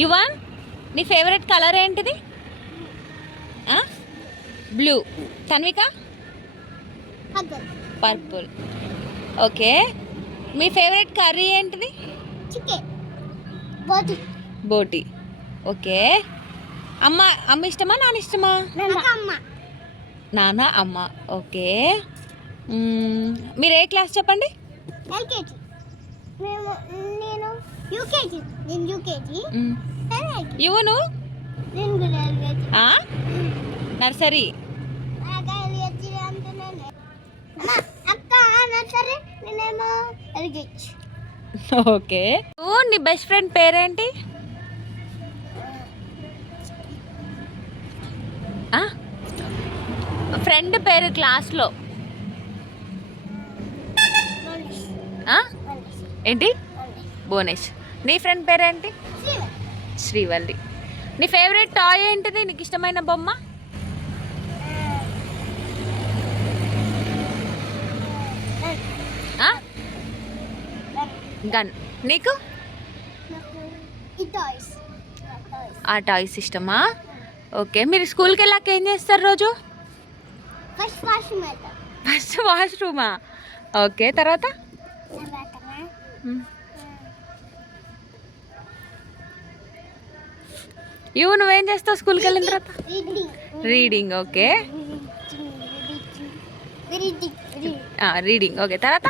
యువన్, నీ favourite colour ఏంటిది? Blue. Tanvika? Purple. Okay, మీ favourite curry ఏంటిది? చికెన్. బోటి. ఓకే, అమ్మ అమ్మ ఇష్టమా నాన్న ఇష్టమా? నాన్న అమ్మ. ఓకే, మీరు ఏ క్లాస్ చెప్పండి? ఎల్కేజీ. నేను యూకేజీ. యువను? నర్సరీ. ఓకే, నీ బెస్ట్ ఫ్రెండ్ పేరేంటి? ఫ్రెండ్ పేరు క్లాస్లో ఏంటి? భువనేష్. నీ ఫ్రెండ్ పేరేంటి? శ్రీవల్లి. నీ ఫేవరెట్ టాయ్ ఏంటిది? నీకు ఇష్టమైన బొమ్మ? గన్. నీకు ఆ టాయ్స్ ఇష్టమా? ఓకే, మీరు స్కూల్కి వెళ్ళాక ఏం చేస్తారు రోజు? ఫస్ట్ వాష్రూమా? ఓకే, తర్వాత నువ్వేం చేస్తావు స్కూల్కి వెళ్ళిన తర్వాత? రీడింగ్. Okay, reading. ఓకే, తర్వాత